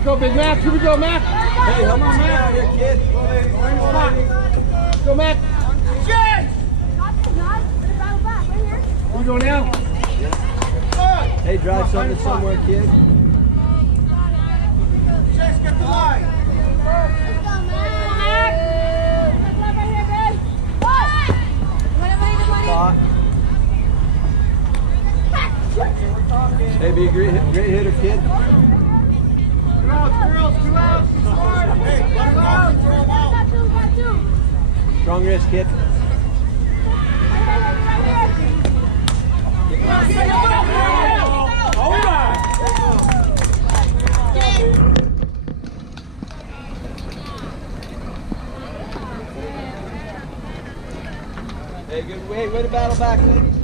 Let's go, Big Mac. Here we go, Mac. Hey, help us get out here, kid. Go, Mac. Chase! Where we go now? Hey, drive something somewhere, kid. Chase, get the line. Caught. Hey, be a great hitter, kid. 2 outs, girls, 2 outs. Hey, let him out. Throw him out. Strong wrist, kid. Hold on. Hey, good. Way to battle back, ladies.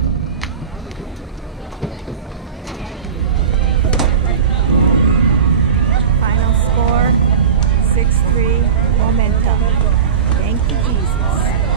Final score 6-3 momentum. Thank you, Jesus.